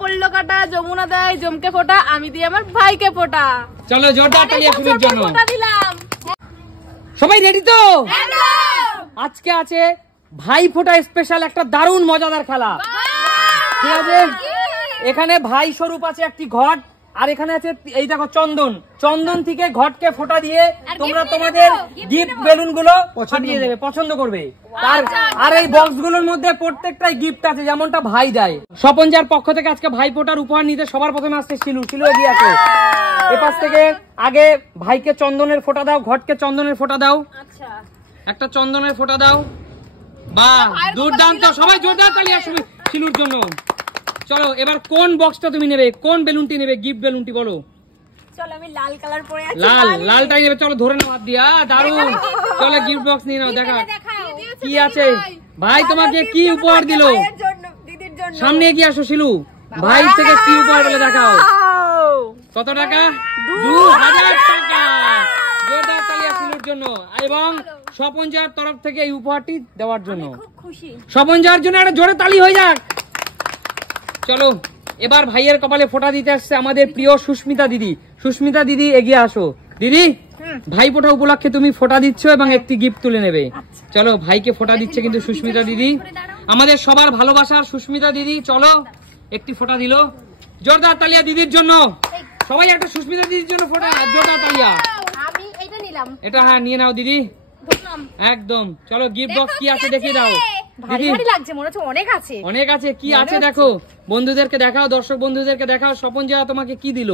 পড়লো কাটা, যমুনা দেয় জমকে ফোটা, আমি দিই আমার ভাইকে ফোটা। চলো জোরদার তালি শুরুর জন্য। ফোটা দিলাম। সবাই রেডি তো? আজকে আছে ভাই ফোটা স্পেশাল একটা দারুণ মজাদার খেলা। ঠিক আছে, এখানে ভাই স্বরূপ আছে একটি ঘট, আর এখানে আছে এই দেখো চন্দন। চন্দন থেকে ঘটকে ফোটা দিয়ে তোমরা তোমাদের গিফট বেলুন গুলো ফাটিয়ে দেবে, পছন্দ করবে। আর এই বক্স গুলোর মধ্যে প্রত্যেকটাই গিফট আছে, যেমনটা ভাই দেয়। স্বপনজার পক্ষ থেকে আজকে ভাই ফোটার উপহার নিতে সবার প্রথমে আসছে শিলু। শিলু এগিয়ে আছে। এপাশ থেকে আগে ভাইকে চন্দনের ফোঁটা দাও, ঘটকে চন্দনের ফোঁটা দাও। আচ্ছা, একটা চন্দনের ফোঁটা দাও। বাহ, দুর্দান্ত। সবাই জোরদার তালি আসবে শিলুর জন্য। চলো এবার কোন বক্সটা তুমি নেবে, কোন বেলুনটি নেবে, গিফট বেলুনটি বলো। চলো আমি লাল কালার পরে আছি। লালটাই নেবে। চলো ধরে নাও হাত দিয়া, দারুন। চলো গিফট বক্স নিয়ে নাও, দেখা কি আছে। ভাই তোমাকে কি উপহার দিল? দিদির জন্য। সামনে এগিয়ে আসো শিলু, ভাই থেকে কি উপহার বলে দেখাও। কত টাকা? 2000 টাকা। জোরদার তালি শিলুর জন্য এবং স্বপনজার তরফ থেকে এই উপহারটি দেওয়ার জন্য। স্বপনজার জন্য একটা জোরে তালি হয়ে যাক। চলো এবার ভাইয়ের কপালে ফোঁটা দিতে আসছে আমাদের প্রিয় সুস্মিতা দিদি। সুস্মিতা দিদি এগিয়ে আসো। দিদি, ভাই ফোঁটা উপলক্ষে তুমি ফোঁটা দিচ্ছ এবং একটি গিফট তুলে নেবে। চলো, ভাইকে ফোঁটা দিচ্ছে কিন্তু সুস্মিতা দিদি, আমাদের সবার ভালোবাসার সুস্মিতা দিদি। চলো, একটি ফোঁটা দিল। জোরদার তালিয়া দিদির জন্য। সবাই একটা সুস্মিতা দিদির জন্য ফোঁটা, জোরদার তালিয়া। আমি এটা নিলাম। এটা হ্যাঁ নিয়ে নাও দিদি, একদম। চলো গিফট বক্স কি আছে দেখিয়ে দাও। ভারী ভারী লাগছে, মনে হচ্ছে অনেক আছে। অনেক আছে, কি আছে দেখো, বন্ধুদেরকে দেখাও, দর্শক বন্ধুদেরকে দেখাও। স্বপনজা তোমাকে কি দিল?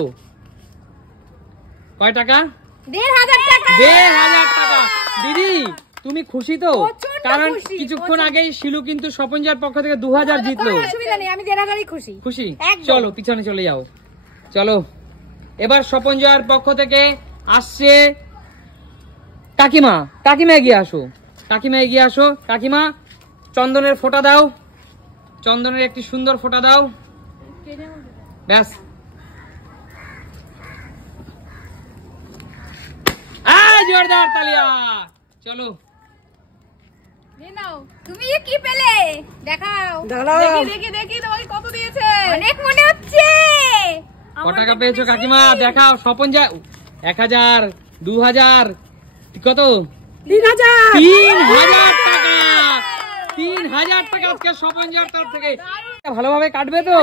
কয় টাকা? 1500 টাকা। 1500 টাকা। দিদি তুমি খুশি তো? কারণ কিছুক্ষণ আগেই শিলু কিন্তু স্বপনজার পক্ষ থেকে 2000 জিতলো। অসুবিধা নেই, আমি জেনারেলি খুশি। খুশি? চলো পিছনে চলে যাও। চলো এবার স্বপনজার পক্ষ থেকে আসছে কাকিমা। কাকিমা এগিয়ে আসো। কাকিমা এগিয়ে আসো। কাকিমা চন্দনের ফোঁটা দাও। চন্দনের একটি সুন্দর ফোঁটা দাও। ব্যাস, জোরদার তালিয়া। চলো তুমি কি পেলে দেখাও। দেখি দেখি তোমাকে কত দিয়েছে। অনেক মনে হচ্ছে। কত টাকা পেয়েছো কাকিমা দেখাও। স্বপনজা 1000, 2000, কত? 3000 টাকা। 3000 টাকা আজকে স্বপনজার তরফ থেকে। ভালোভাবে কাটবে তো?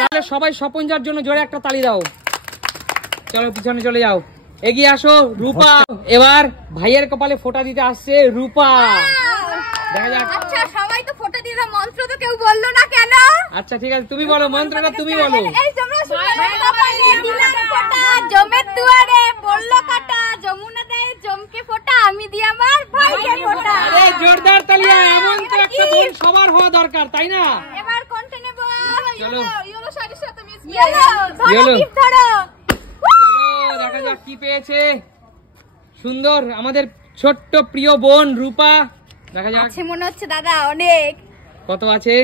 তাহলে সবাই স্বপনজার জন্য জোরে একটা তালি দাও। চলো পিছনে চলে যাও, এগিয়ে আসো। রূপা এবার ভাইয়ের কপালে ফোঁটা দিতে আসছে। রূপা, দেখা যাক। আচ্ছা সবাই তো ফোঁটা দিয়ে মন্ত্র তো কেউ বললো না কেন? আচ্ছা ঠিক আছে, তুমি বলো মন্ত্রটা, তুমি বলো। এই তোমরা কপালে দিলাম ফোঁটা, জমের দুয়ারে পড়লো কাটা, যমুনা দেয় জমকে ফোঁটা, আমি দিই আমার ভাইকে ফোঁটা। আরে জোরদার তালিয়া। এমন তো একটা বোন সবার হওয়া দরকার, তাই না? এবার কোনটা নেব? চলো ইয়েলো শাড়ির সাথে মিস ইয়েলো। ইয়েলো। গিফট ধরো। চলো দেখা যাক কি পেয়েছে। সুন্দর আমাদের ছোট্ট প্রিয় বোন রূপা। দেখা যাক। আছে মনে হচ্ছে দাদা অনেক। কত আছে?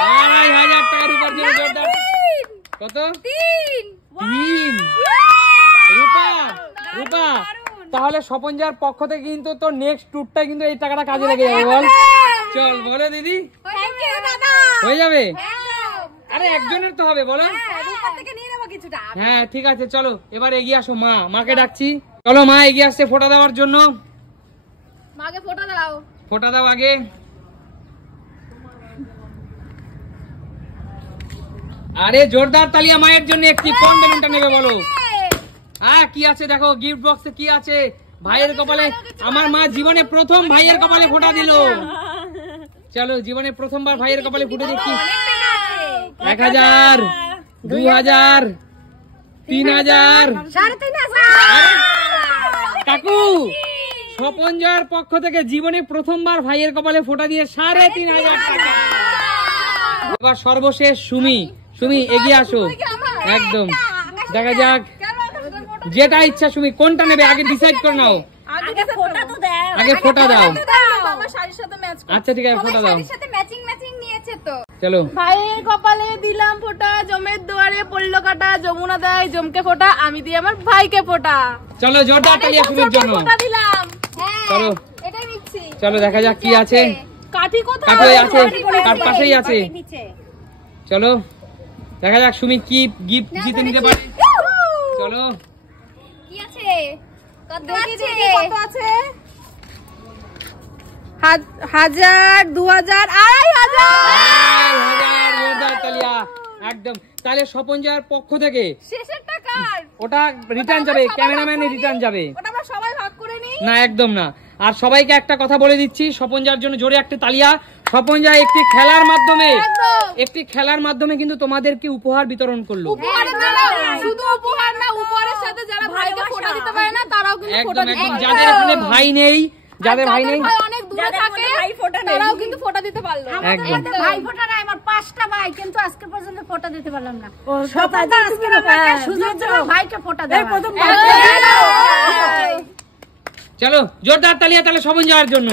2500 টাকা রূপার জন্য জোরদার। কত? 3। রূপা, রূপা তাহলে স্বপনজার পক্ষ থেকে কিন্তু তোর নেক্সট ট্যুরটা কিন্তু এই টাকাটা কাজে লেগে যাবে। বল চল, বলো দিদি। থ্যাংক ইউ দাদা। হয়ে যাবে? আরে একজনের তো হবে, বলো। রূপা থেকে নিয়ে নেব কিছুটা। হ্যাঁ ঠিক আছে, চলো এবার এগিয়ে আসো। মাকে ডাকছি। চলো মা এগিয়ে আসছে ফোঁটা দেওয়ার জন্য। মাকে ফোঁটা দাও। ফোঁটা দাও আগে। আরে জোরদার তালিয়া মায়ের জন্য। একটি কোন বেলুনটা নেবে বলো। হ্যাঁ কি আছে দেখো, গিফট বক্সে কি আছে। ভাইয়ের কপালে, আমার মা জীবনে প্রথম ভাইয়ের কপালে ফোঁটা দিল। চলো জীবনে প্রথমবার ভাইয়ের কপালে ফুটে দেখি। 1000, 2000, 3000। কাকু স্বপনজার পক্ষ থেকে জীবনে প্রথমবার ভাইয়ের কপালে ফোঁটা দিয়ে 3500 টাকা। এবার সর্বশেষ সুমি। সুমি এগিয়ে আসো। একদম দেখা যাক, যেটা ইচ্ছা সুমি কোনটা নেবে আগে ডিসাইড করে নাও। আগে ফোঁটা তো দাও। আগে ফোঁটা দাও। আমার শাড়ির সাথে ম্যাচ করে। আচ্ছা ঠিক আছে, ফোঁটা দাও। শাড়ির সাথে ম্যাচিং নিয়েছে তো। চলো ভাইয়ের কপালে দিলাম ফোঁটা, জমের দুয়ারে পড়লো কাটা, যমুনা দেয় জমকে ফোঁটা, আমি দিই আমার ভাইকে ফোঁটা। চলো জোরদার তালিয়া শুরুর জন্য। ফোঁটা দিলাম। চলো এটাই নিচ্ছি। চলো দেখা যাক কি আছে। কাঠি কোথায়? কাঠি আছে, কাঠ পাশেই আছে। চলো দেখা যাক সুমি কি গিফট জিতে নিতে পারে। চলো কি আছে? কত আছে? কত আছে? 1000, 2000, 2500। জোরদার তালিয়া একদম। তাহলে স্বপনজার পক্ষ থেকে শেষের টাকার ওটা রিটার্ন যাবে, ক্যামেরাম্যানে রিটার্ন যাবে। ওটা আমরা সবাই ভাগ করে নিই। না একদম না। আর সবাইকে একটা কথা বলে দিচ্ছি, স্বপনজার জন্য জোরে একটা তালিয়া। স্বপনজা একটি খেলার মাধ্যমে কিন্তু তোমাদেরকে উপহার বিতরণ করলো। শুধু উপহার না, উপহারের সাথে যারা ভাইকে ফোঁটা দিতে পারে না তারাও কিন্তু ফোঁটা একদম দিতে একদম। পারে। যাদের এখানে ভাই নেই, যাদের ভাই নেই, ভাই অনেক দূরে থাকে, তারাও কিন্তু ফোঁটা দিতে পারলো। একদম। ভাই ফোটা নাই, আমার 5টা ভাই, কিন্তু আজকে পর্যন্ত ফোটা দিতে পারলাম না। ভাইকে ফোটা দেয়। চলো জোরদার তালিয়া তাহলে স্বপনজার জন্য।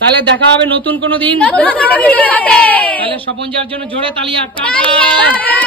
তাহলে দেখা হবে নতুন কোনো দিন। তাহলে স্বপনজার জন্য জোরে তালিয়া। টাটা।